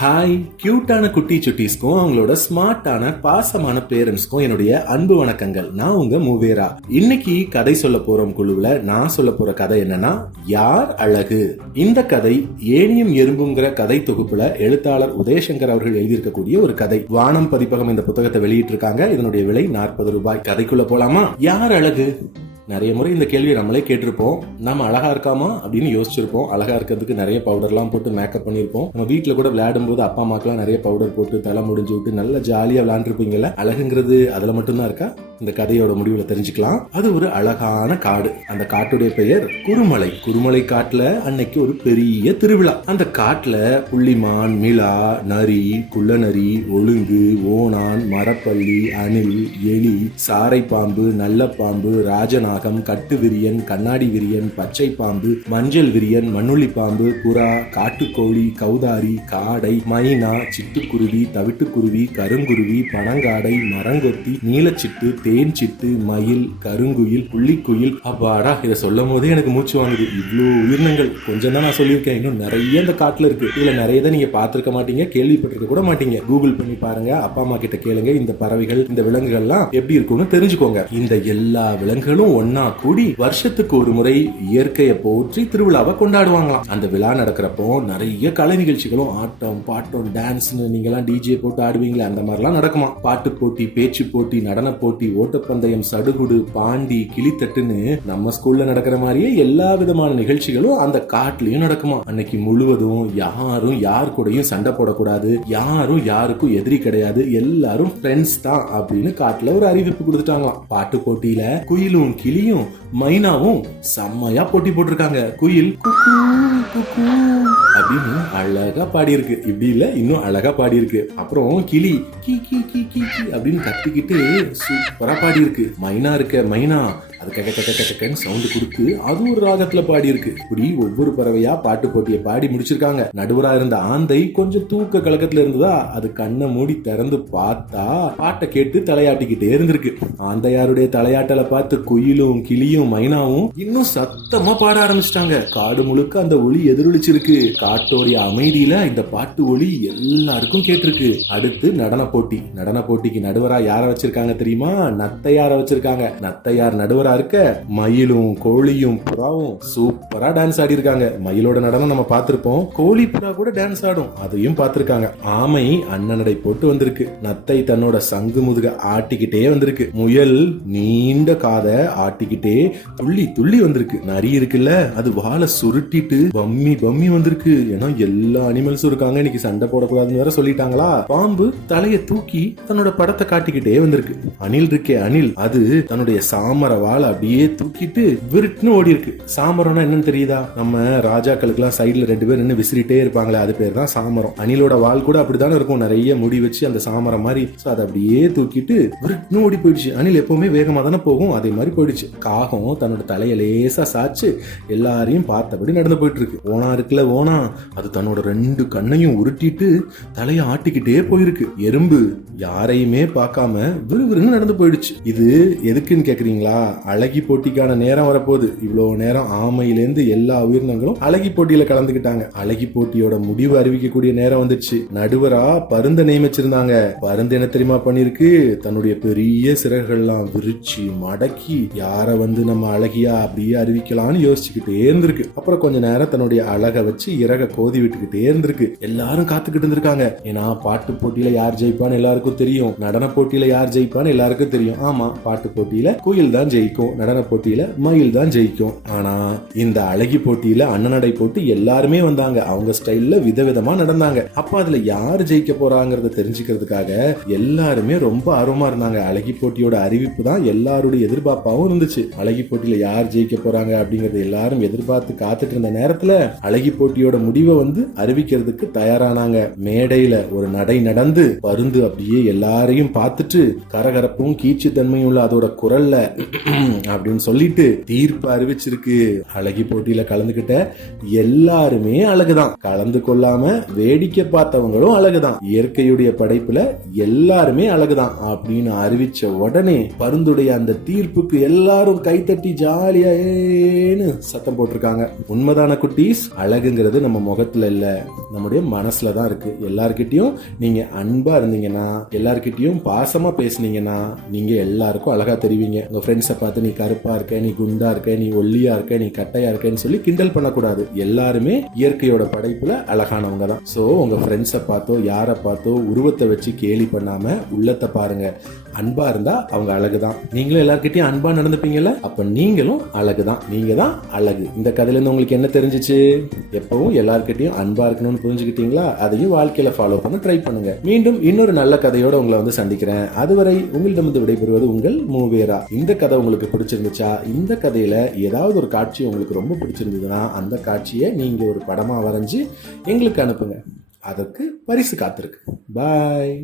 Hi, கியூட்டான குட்டி சுட்டீஸ்க்கும் அவங்களோட ஸ்மார்ட்டான பாசமான பேரண்ட்ஸ்க்கும் என்னுடைய அன்பு வணக்கங்கள். நான் உங்க மூவேரா. இன்னைக்கு கதை சொல்ல போறோம் குழுவுல நான் சொல்ல போற கதை என்னன்னா, யார் அழகு. இந்த கதை ஏனியும் எறும்புங்கிற கதை தொகுப்புல எழுத்தாளர் உதயசங்கர் அவர்கள் எழுதியிருக்கக்கூடிய ஒரு கதை. வானம் பதிப்பகம் இந்த புத்தகத்தை வெளியிட்டு இருக்காங்க. இதனுடைய விலை 40 ரூபாய். கதைக்குள்ள போலாமா? யார் அழகு? நிறைய முறை இந்த கேள்வி நம்மளே கேட்டிருப்போம். நம்ம அழகா இருக்காமா அப்படின்னு யோசிச்சிருப்போம். அழகா இருக்கிறதுக்கு நிறைய பவுடர்லாம் போட்டு மேக்கப் பண்ணிருப்போம். நம்ம வீட்டுல கூட விளையாடும் போது அப்பா அம்மாக்கெல்லாம் நிறைய பவுடர் போட்டு தலை முடிஞ்சு விட்டு நல்லா ஜாலியா விளையாண்டுருப்பீங்கல்ல. அழகுங்கிறது அதுல மட்டும்தான் இருக்கா? இந்த கதையோட முடிவுல தெரிஞ்சுக்கலாம். அது ஒரு அழகான காடு. அந்த காட்டுடைய பெயர் குருமலை. குருமலை காட்டுல அன்னைக்கு ஒரு பெரிய திருவிழா. அந்த காட்டுல புள்ளிமான், மிளா, நரி, குள்ளநரி, ஒழுங்கு, ஓணான், மரப்பள்ளி, அணில், எலி, சாரை பாம்பு, நல்ல பாம்பு, ராஜநாகம், கட்டு விரியன், கண்ணாடி விரியன், பச்சை பாம்பு, மஞ்சள் விரியன், மண்ணுளி பாம்பு, புறா, காட்டுக்கோழி, கௌதாரி, காடை, மைனா, சிட்டுக்குருவி, தவிட்டுக்குருவி, கருங்குருவி, பனங்காடை, மரங்கொத்தி, நீலச்சிட்டு, தேன் சிட்டு, மயில், கருங்குயில், புள்ளிக்குயில். அப்பாடா, இதை சொல்லும் போதே எனக்கு மூச்சு வாங்குது. இவ்வளோ உயிரினங்கள் கொஞ்சம் தான் நான் சொல்லியிருக்கேன். இன்னும் நிறைய இந்த காட்டுல இருக்கு. இதுல நிறைய தான் நீங்க பார்த்திருக்க மாட்டீங்க, கேள்விப்பட்டிருக்க கூட மாட்டீங்க. கூகுள் பண்ணி பாருங்க, அப்பா அம்மா கிட்ட கேளுங்க. இந்த பறவைகள், இந்த விலங்குகள்லாம் எப்படி இருக்கும்னு தெரிஞ்சுக்கோங்க. இந்த எல்லா விலங்குகளும் ஒன்னா கூடி வருஷத்துக்கு ஒரு முறை இயற்கையை போற்றி திருவிழாவை கொண்டாடுவாங்களாம். அந்த விழா நடக்கிறப்போ நிறைய கலை நிகழ்ச்சிகளும், ஆட்டம், பாட்டம், டான்ஸ்னு நீங்க எல்லாம் டிஜே போட்டு ஆடுவீங்களே, அந்த மாதிரிலாம் நடக்குமா. பாட்டு போட்டி, பேச்சு போட்டி, நடன போட்டி, ஓட்டப்பந்தயம், சடுகுடு, பாண்டி, கிளித்தட்டுன்னு நம்ம ஸ்கூல்ல நடக்கிற மாதிரியே எல்லா விதமான நிகழ்ச்சிகளும் அந்த காட்டுலயும் நடக்குமா. அன்னைக்கு முழுவதும் யாரும் யார் கூடயும் சண்டை போடக்கூடாது, யாரும் யாருக்கும் எதிரி கிடையாது, எல்லாரும் ஃப்ரெண்ட்ஸ் தான் அப்படின்னு காட்டுல ஒரு அறிவிப்பு கொடுத்துட்டாங்களாம். பாட்டு போட்டியில குயிலும் கிளியும் மைனாவும் செம்மையா போட்டி போட்டிருக்காங்க. குயில் குக்கூ குக்கூ அப்படின்னு அழகா பாடி இருக்கு. இப்படி இல்ல, இன்னும் அழகா பாடி இருக்கு. அப்புறம் கிளி கீ கீ கீ கீ அப்படின்னு கத்திக்கிட்டு சூப்பரா பாடி இருக்கு. மைனா இருக்க மைனா அது கக்கன்னு சவுண்ட் கொடுத்து அது ஒரு ராகத்துல பாடி இருக்கு. இப்படி ஒவ்வொரு பறவையா பாட்டு போட்டியை பாடி முடிச்சிருக்காங்க. நடுவரா இருந்த ஆந்தை கொஞ்சம் தூக்க கலக்கத்துல இருந்ததா, அது கண்ணை மூடி திறந்து பார்த்தா பாட்டை கேட்டு தலையாட்டிக்கிட்டே இருந்திருக்கு. ஆந்தையாருடைய தலையாட்டலை பார்த்து குயிலும் கிளியும் மைனாவும் இன்னும் சத்தமா பாட ஆரம்பிச்சிட்டாங்க. காடு முழுக்க அந்த ஒளி எதிரொலிச்சிருக்கு. காட்டோடைய அமைதியில இந்த பாட்டு ஒளி எல்லாருக்கும் கேட்டிருக்கு. அடுத்து நடன போட்டி. நடன போட்டிக்கு நடுவரா யார வச்சிருக்காங்க தெரியுமா? நத்தையார வச்சிருக்காங்க. நத்தையார் நடுவரா இருக்க மயிலும் கோழியும் புறாவும் சூப்பரா டான்ஸ் ஆடி இருக்காங்க. மயிலோட நடனம் நம்ம பார்த்திருப்போம். கோழி புறா கூட டான்ஸ் ஆடும், அதையும் பார்த்திருக்காங்க. ஆமை அண்ணனடை போட்டு வந்திருக்கு. நத்தை தன்னோட சங்கு முதுக ஆட்டிக்கிட்டே வந்திருக்கு. முயல் நீண்ட காதை ஆட்டிக்கிட்டே துள்ளி துள்ளி வந்திருக்கு. நரி இருக்குல்ல, அது வாழை சுருட்டிட்டு பம்மி பம்மி வந்திருக்கு. ஏன்னா எல்லா அனிமல்ஸும் இருக்காங்க, இன்னைக்கு சண்டை போடக்கூடாதுன்னு வேற சொல்லிட்டாங்களா. பாம்பு தலைய தூக்கி தன்னோட படத்தை காட்டிக்கிட்டே வந்திருக்கு. அணில் இருக்கே அணில், அது தன்னுடைய சாமர வாழை அப்படியே தூக்கிட்டு விருட்டுன்னு ஓடி இருக்கு. சாமரம்னா என்னன்னு தெரியுதா? நம்ம ராஜாக்களுக்கு எல்லாம் சைடுல 2 பேர் நின்று விசிறிட்டே இருப்பாங்களே, அது பேர் தான் சாமரம். அணிலோட வால் கூட அப்படித்தானே இருக்கும், நிறைய முடி வச்சு அந்த சாமரம் மாதிரி. அதை அப்படியே தூக்கிட்டு விருட்டுன்னு ஓடி போயிடுச்சு. அணில் எப்பவுமே வேகமா தானே போகும், அதே மாதிரி போயிடுச்சு. காகம் தன்னோட தலைய லேசா சாச்சு எல்லாரையும் பார்த்தபடி நடந்து போயிட்டு இருக்கு. ஓனா இருக்குல்ல ஓனா, அது தன்னோட 2 கண்ணையும் உருட்டிட்டு தலைய ஆட்டிக்கிட்டே போயிருக்கு. எறும்பு யாரையுமே பார்க்காம விறுவிறுன்னு நடந்து போயிடுச்சு. இது எதுக்குன்னு கேக்குறீங்களா? அழகி போட்டிக்கான நேரம் வரப்போகுது. இவ்வளவு நேரம் ஆமையிலேருந்து எல்லா உயிரினங்களும் அழகி போட்டியில கலந்துக்கிட்டாங்க. அழகி போட்டியோட முடிவு அறிவிக்கக்கூடிய நேரம் வந்துச்சு. நடுவரா பருந்த நியமிச்சிருந்தாங்க. பருந்து என்ன தெரியுமா பண்ணிருக்கு? தன்னுடைய பெரிய சிறகுகள்லாம் விரிச்சு மடக்கி யார வந்து நம்ம அழகியா அப்படியே அறிவிக்கலாம்னு யோசிச்சுக்கிட்டே இருந்திருக்கு. அப்புறம் கொஞ்ச நேரம் தன்னுடைய அழகை வச்சு இறக கோதி விட்டுக்கிட்டே இருந்திருக்கு. எல்லாரும் காத்துக்கிட்டு இருந்திருக்காங்க. ஏன்னா பாட்டு போட்டியில யார் ஜெயிப்பான்னு எல்லாருக்கும் தெரியும், நடன போட்டியில யார் ஜெயிப்பான்னு எல்லாருக்கும் தெரியும். ஆமா, பாட்டு போட்டியில குயில் தான் ஜெயிக்கும், நடன போட்டியில மயில் தான் ஜெயிக்கும். ஆனா இந்த அழகி போட்டியில அண்ணனடை போட்டு எல்லாருமே வந்தாங்க. அவங்க ஸ்டைல்ல விதவிதமா நடந்தாங்க. அப்ப அதுல யார் ஜெயிக்க போறாங்கறத தெரிஞ்சுக்கிறதுக்காக எல்லாருமே ரொம்ப ஆர்வமா இருந்தாங்க. அழகி போட்டியோட அறிவிப்பு தான் எல்லாருடைய எதிர்பார்ப்பாவும் இருந்துச்சு. அழகி போட்டியில யார் ஜெயிக்க போறாங்க அப்படிங்கறத எல்லாரும் எதிர்பார்த்து காத்துட்டு இருந்த நேரத்துல அழகி போட்டியோட முடிவை வந்து அறிவிக்கிறதுக்கு தயாரானாங்க. மேடையில ஒரு நடை நடந்து பருந்து அப்படியே எல்லாரையும் பார்த்துட்டு கரகரப்பும் கீச்சு தன்மையும் உள்ள அதோட குரல்ல அப்படின்னு சொல்லிட்டு தீர்ப்பு அறிவிச்சிருக்கு. அழகி போட்டியில கலந்துகிட்ட எல்லாருமே அழகுதான், கலந்து கொள்ளாம வேடிக்கை பார்த்தவங்களும் அழகுதான், இயற்கையுடைய படைப்புல எல்லாருமே அழகுதான் அப்படின்னு அறிவிச்ச உடனே பருந்துடைய அந்த தீர்ப்புக்கு எல்லாரும் கைத்தட்டி ஜாலியா ஏன்னு சத்தம் போட்டிருக்காங்க. உண்மைதான குட்டீஸ்? அழகுங்கிறது நம்ம முகத்துல இல்ல, நம்முடைய மனசுல தான் இருக்கு. எல்லார்கிட்டயும் நீங்க அன்பா இருந்தீங்கன்னா, எல்லார்கிட்டயும் பாசமா பேசுனீங்கன்னா நீங்க எல்லாருக்கும் அழகா தெரிவிங்க. உங்க ஃப்ரெண்ட்ஸை பார்த்து நீ கருப்பா இருக்க, நீ குண்டா இருக்க, நீ ஒல்லியா இருக்க, நீ கட்டையா இருக்கன்னு சொல்லி கிண்டல் பண்ணக்கூடாது. எல்லாருமே இயற்கையோட படைப்புல அழகானவங்க தான். சோ உங்க ஃப்ரெண்ட்ஸை பார்த்தோ யாரை பார்த்தோ உருவத்தை வச்சு கேலி பண்ணாம உள்ளத்தை பாருங்க. அன்பா இருந்தா அவங்க அழகுதான். நீங்களும் எல்லார்கிட்டயும் அன்பா நடந்துப்பீங்கல்ல, அப்ப நீங்களும் அழகுதான். நீங்க தான் அழகு. இந்த கதையில இருந்து உங்களுக்கு என்ன தெரிஞ்சிச்சு? எப்பவும் எல்லார்கிட்டயும் அன்பா இருக்கணும்னு புரிஞ்சுக்கிட்டீங்களா? அதையும் வாழ்க்கையில ஃபாலோ பண்ண ட்ரை பண்ணுங்க. மீண்டும் இன்னொரு நல்ல கதையோட உங்களை வந்து சந்திக்கிறேன். அதுவரை உங்களிடமிருந்து விடைபெறுவது உங்கள் மூவேரா. இந்த கதை உங்களுக்கு பிடிச்சிருந்துச்சா? இந்த கதையில ஏதாவது ஒரு காட்சி உங்களுக்கு ரொம்ப பிடிச்சிருந்ததுன்னா அந்த காட்சியை நீங்க ஒரு படமா வரைஞ்சு எங்களுக்கு அனுப்புங்க. அதற்கு பரிசு காத்திருக்கு. பாய்.